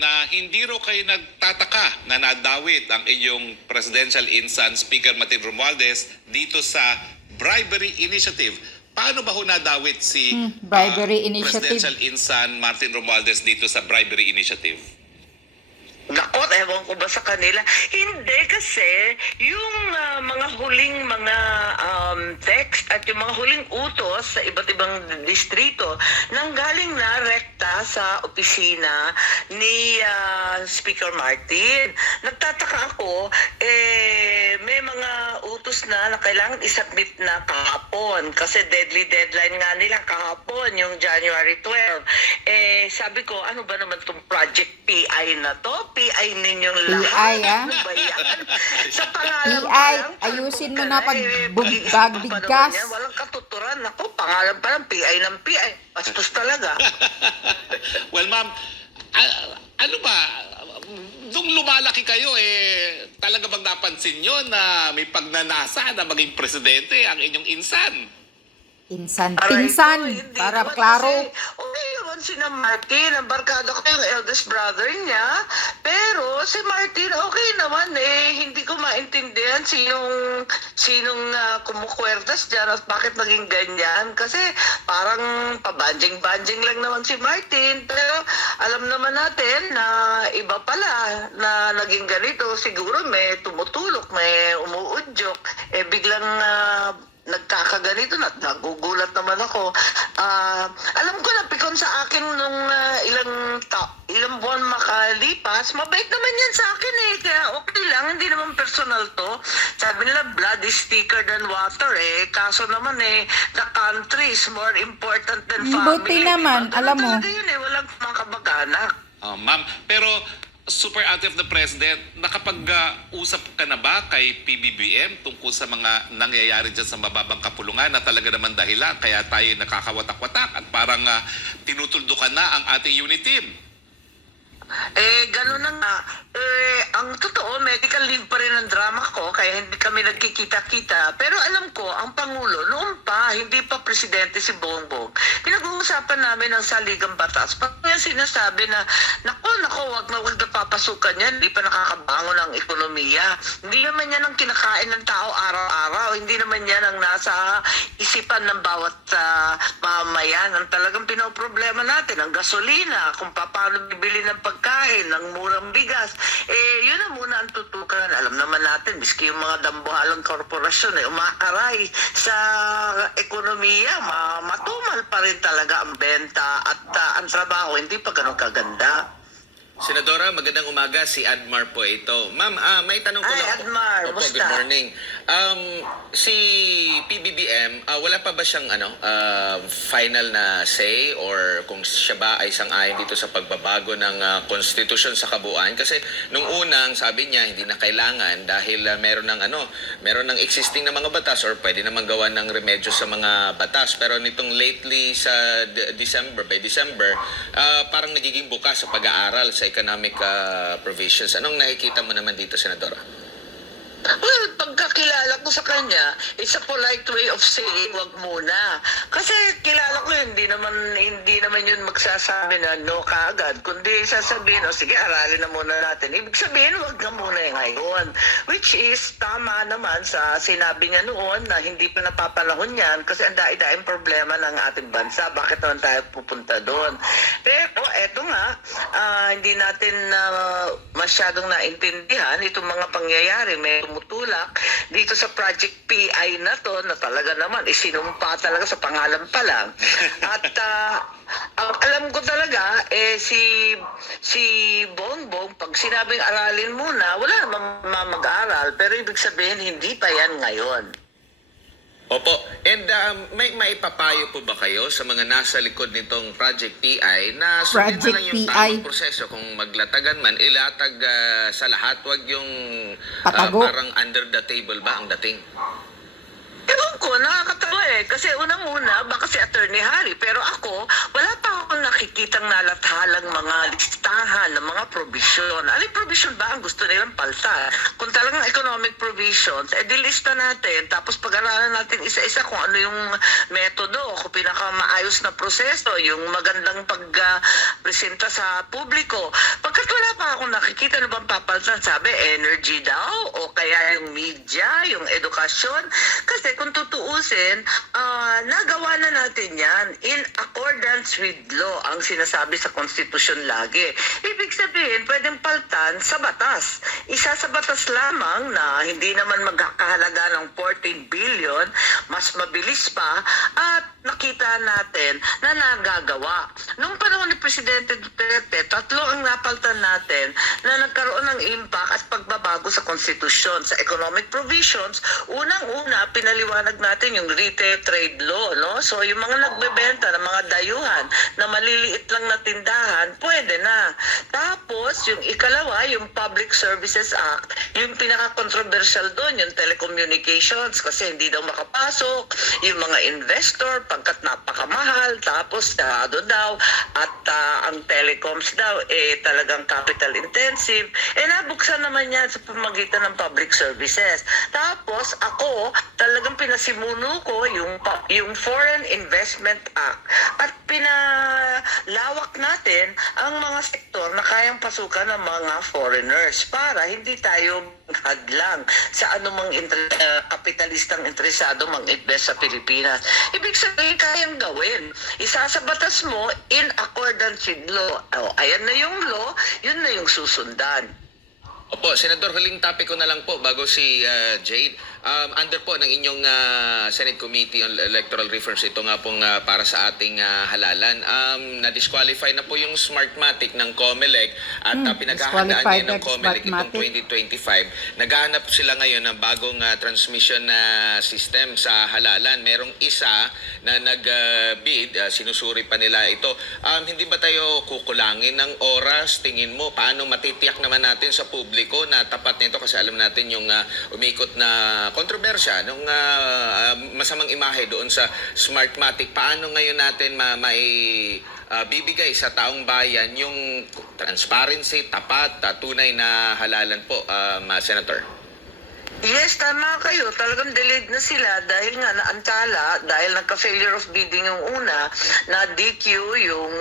na hindi raw kayo nagtataka na nadawit ang inyong presidential insan Speaker Martin Romualdez dito sa bribery initiative. Paano ba ho nadawit si bribery initiative? presidential insan Martin Romualdez dito sa bribery initiative? Nako, ewan ko ba sa kanila? Hindi kasi yung mga huling mga text at yung mga huling utos sa iba't ibang distrito nanggaling na rekta sa opisina ni Speaker Martin. Nagtataka ako, may mga utos na kailangan isubmit na kahapon kasi deadline nga nila kahapon, yung January 12. Sabi ko, ano ba naman itong Project PI na to? PI ninyong lahat. PI, Ano ba yan? Sa pangalan PI, pa lang, ayusin mo ka na pag pag-iisip bagbigkas. walang katuturan. Ako, pangalan pa lang, PI ng PI. Bastos talaga. Well, ma'am, ano ba? Nung lumalaki kayo, talaga bang napansin nyo na may pagnanasa na maging presidente ang inyong insan? Pinsan, Aray pinsan, ko, hindi para naman klaro. Kasi, okay naman si Martin, ang barkada ko yung eldest brother niya. Pero si Martin, okay naman hindi ko maintindihan sinong kumukwertas dyan at bakit naging ganyan. Kasi parang pabanjing-banjing lang naman si Martin. Pero alam naman natin na iba pala na naging ganito. Siguro may tumutulok, may umuudyok. Biglang nagkakaganito na nagugulat naman ako. Alam ko na pikon sa akin nung ilang buwan makalipas, mabait naman yan sa akin kaya okay lang, hindi naman personal to. Sabi nila blood is thicker than water kaso naman the country is more important than family. Buti naman, alam mo. Talaga yun walang makabag-anak. Ma'am, pero super ate of the president, nakapag-usap ka na ba kay PBBM tungkol sa mga nangyayari dyan sa mababang kapulungan na talaga naman dahilan kaya tayo nakakawatak-watak at parang tinutuldukan na ang ating unit team? Gano'n na nga. Ang totoo, medical leave pa rin ang drama ko, kaya hindi kami nagkikita-kita. Pero alam ko, ang Pangulo, noon pa, hindi pa presidente si Bongbong, pinag-uusapan namin ang saligang batas. Pag yan sinasabi na, nako, wag na papasukan yan, hindi pa nakakabangon ang ekonomiya. Hindi naman yan ang kinakain ng tao araw-araw. Hindi naman yan ang nasa isipan ng bawat mamayan. Ang talagang pinoproblema natin, ang gasolina, kung paano bibili ng pagkain, ng murang bigas, yun na muna ang tutukan. Alam naman natin, miski yung mga dambuhalang korporasyon umaaray sa ekonomiya, matumal pa rin talaga ang benta at ang trabaho, hindi pa ganun kaganda. Senadora, magandang umaga. Si Admar po ito. Ma'am, may tanong ko Ay, lang. Admar, Opo, basta. good morning. Si PBBM, wala pa ba siyang final na say or kung siya ba ay sang-ayon dito sa pagbabago ng konstitusyon sa kabuuan? Kasi nung unang sabi niya hindi na kailangan dahil meron ng existing na mga batas or pwede namang gawa ng remedyo sa mga batas. Pero nitong lately sa by December, parang nagiging bukas sa pag-aaral sa economic provisions. Anong nakikita mo naman dito, Senadora? Well, pagkakilala ko sa kanya, it's a polite way of saying wag muna. Kasi kilala ko hindi naman yun magsasabi na no kaagad, kundi sasabihin, sige, aralin na muna natin. Ibig sabihin, wag na muna ngayon. Which is, tama naman sa sinabi niya noon na hindi pa napapanahon yan kasi ang daing problema ng ating bansa. Bakit naman tayo pupunta doon? Pero, eto nga, hindi natin masyadong naintindihan itong mga pangyayari. May tumutulak dito sa Project PI na to na talaga naman isinumpa talaga sa pangalan pa lang. At ang alam ko talaga si Bongbong pag sinabing aralin muna, wala namang mag-aaral, pero ibig sabihin hindi pa yan ngayon. Opo. And may maipapayo po ba kayo sa mga nasa likod nitong Project PI na sundin na lang yung Project tamang PI. proseso? Kung maglatagan man, ilatag sa lahat, wag yung Patago. parang under the table ba ang dating? Ewan ko, nakakatawa kasi unang-una, baka si Attorney Harry, pero ako, wala pa akong nakikitang nalathalang mga listahan ng mga provision. Aling provision ba ang gusto nilang palta? Kung talagang economic provisions, dilista natin, tapos pag-aralan natin isa-isa kung ano yung metodo, kung pinakamaayos na proseso, yung magandang pag-presenta sa publiko. Pagkat nakikita na bang papalitan? Sabi, energy daw, o kaya yung media, yung edukasyon. Kasi kung tutuusin, nagawa na natin yan in accordance with law, ang sinasabi sa konstitusyon lagi. Ibig sabihin, pwedeng paltan sa batas. Isa sa batas lamang na hindi naman magkakahalaga ng 14 billion, mas mabilis pa, at nakita natin na nagagawa. Nung panahon ni Presidente Duterte, 3 ang napaltan natin na nagkaroon ng impact at pagbabago sa konstitusyon. Sa economic provisions, unang-una, pinaliwanag natin yung retail trade law, no? So, yung mga nagbebenta ng mga dayuhan na maliliit lang na tindahan, pwede na. Tapos, yung ikalawa, yung Public Services Act, yung pinaka-controversial doon, yung telecommunications, kasi hindi daw makapasok, yung mga investor, pagkat napakamahal, tapos sarado daw, at ang telecoms daw, talagang capital intensive, nabuksan naman yan sa pamagitan ng public services. Tapos, ako, talagang pinasimuno ko yung Foreign Investment Act, at pinalawak natin ang mga sektor na kayang pasukan ng mga foreigners para hindi tayo hadlang sa anumang kapitalistang interesado mag-invest sa Pilipinas. Ibig sabihin, kayang gawin. Isa sa batas mo, in accordance with law. Ayan na yung law, yun na yung susundan. Opo, Senador, huling topic ko na lang po bago si Jade. Under po ng inyong Senate Committee on Electoral Reforms, ito nga pong para sa ating halalan. Na-disqualify na po yung Smartmatic ng COMELEC at pinaghahandaan disqualified niya ng ang COMELEC itong Smartmatic. 2025. Naghahanap sila ngayon ng bagong transmission system sa halalan. Merong isa na nag-bid, sinusuri pa nila ito. Hindi ba tayo kukulangin ng oras? Tingin mo, paano matitiyak naman natin sa publiko na tapat nito? Kasi alam natin yung umikot na kontrobersya nung masamang imahe doon sa Smartmatic. Paano ngayon natin bibigay sa taong bayan yung transparency, tapat, tunay na halalan po, Senator? Yes, tama kayo. Talagang delayed na sila dahil nga naantala, dahil nagka-failure of bidding yung una, na DQ yung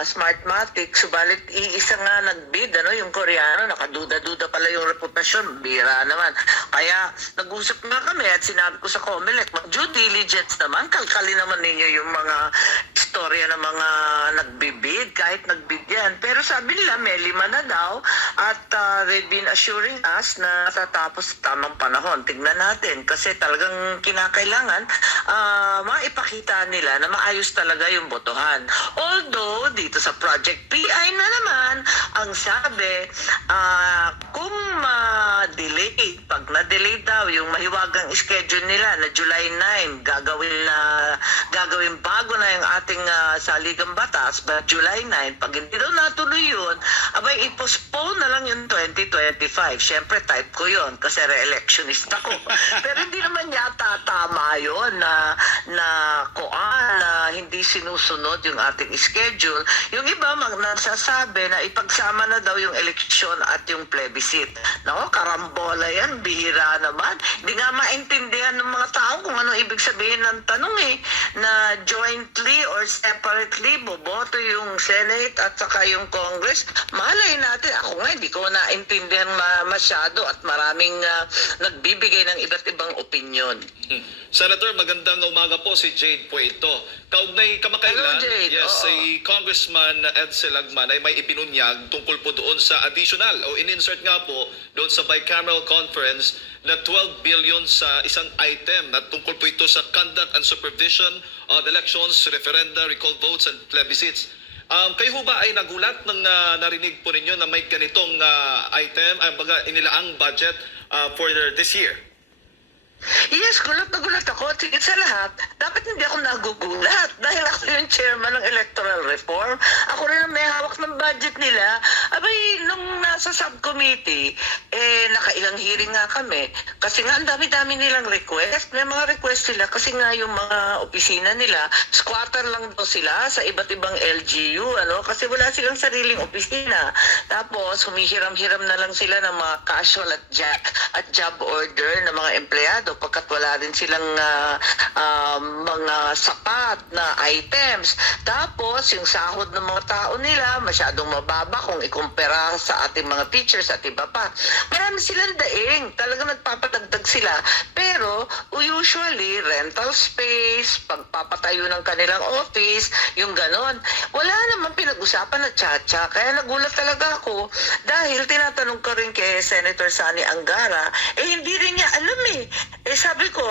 Smartmatic, subalit iisa nga nag-bid, yung Koreano, nakaduda-duda pala yung reputasyon, bira naman. Kaya nag-usap nga kami at sinabi ko sa COMELEC, mag-due diligence naman, kalkalin naman ninyo yung mga istorya ng mga nagbibid, kahit nagbid yan. Pero sabi nila, may 5 na daw, at they've been assuring us na tatapos tamang panahon. Tignan natin kasi talagang kinakailangan maipakita nila na maayos talaga yung botohan. Although dito sa Project PI na naman ang sabi kung ma-delay, pag na-delay daw yung mahiwagang schedule nila na July 9 gagawin bago na yung ating saligang batas, but July 9 pag hindi daw natuloy yun, abay i-postpone na lang yung 2025. Syempre type ko yun kasi re-electionist ako. Pero hindi naman yata tama yun na hindi sinusunod yung ating schedule. Yung iba nagsasabi na ipagsama na daw yung eleksyon at yung plebiscite. Nako, karambola yan, bihira naman. Hindi nga maintindihan ng mga tao kung ano ibig sabihin ng tanong na jointly or separately boboto yung Senate at saka yung Congress. Malay natin, ako nga hindi ko naintindihan masyado at maraming nagbibigay ng iba't ibang opinion. Senator, magandang umaga po, si Jade po ito. Kaugnay kamakailan, Hello, Jade. yes, Oo. si Congressman Edsel Lagman ay may ibinunyag tungkol po doon sa additional o in-insert nga po doon sa bicameral conference na 12 billion sa isang item na tungkol po ito sa conduct and supervision of elections, referenda, recall votes, and plebiscites. Kayo ho ba ay nagulat nang narinig po ninyo na may ganitong item, inilaang budget for this year? Yes, gulat na gulat ako. At higit sa lahat, dapat hindi ako nagugulat dahil ako yung chairman ng electoral reform. Ako rin ang may hawak ng budget nila. Abay, nung nasa subcommittee, nakailang hearing nga kami. Kasi nga, ang dami-dami nilang request. May mga request sila kasi nga yung mga opisina nila, squatter lang daw sila sa iba't ibang LGU, kasi wala silang sariling opisina. Tapos, humihiram-hiram na lang sila ng mga casual at job order ng mga empleyado pagkat wala rin silang mga sapat na items. Tapos, yung sahod ng mga tao nila, masyadong mababa kung ikumpara sa ating mga teachers at iba pa. Marami silang daing. Talagang nagpapadagdag sila. Pero, usually, rental space, pagpapatayo ng kanilang office, yung ganon. Wala naman pinag-usapan na tsa-tsa. Kaya nagulat talaga ako dahil tinatanong ko rin kay Senator Sani Angara, hindi rin niya alam eh. Sabi ko,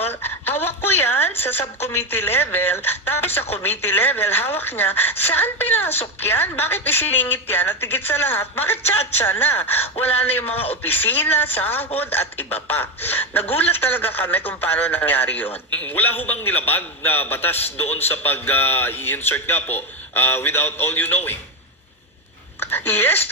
hawak ko yan sa subcommittee level, tapos sa committee level, hawak niya, saan pinasok yan? Bakit isiningit yan? At higit sa lahat, bakit tsa-tsa na? Wala na yung mga opisina, sahod, at iba pa. Nagulat talaga kami kung paano nangyari yun. Wala ho bang nilabag na batas doon sa pag-i-insert nga po without all you knowing? Yes,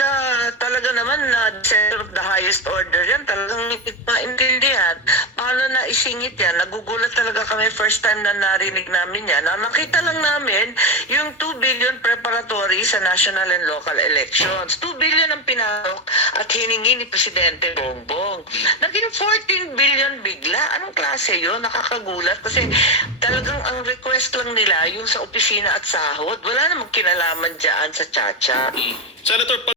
talaga naman na center of the highest order yan. Talagang hindi maintindihan. Paano na isingit yan? Nagugulat talaga kami first time na narinig namin yan. Nakita lang namin yung 2 billion preparatory sa national and local elections. 2 billion ang pinasok at hiningi ni Presidente Bongbong. Naging 14 billion bigla. Anong klase yun? Nakakagulat kasi talagang ang request lang nila yung sa opisina at sahod. Wala namang kinalaman dyan sa tsa-tsa. Senator,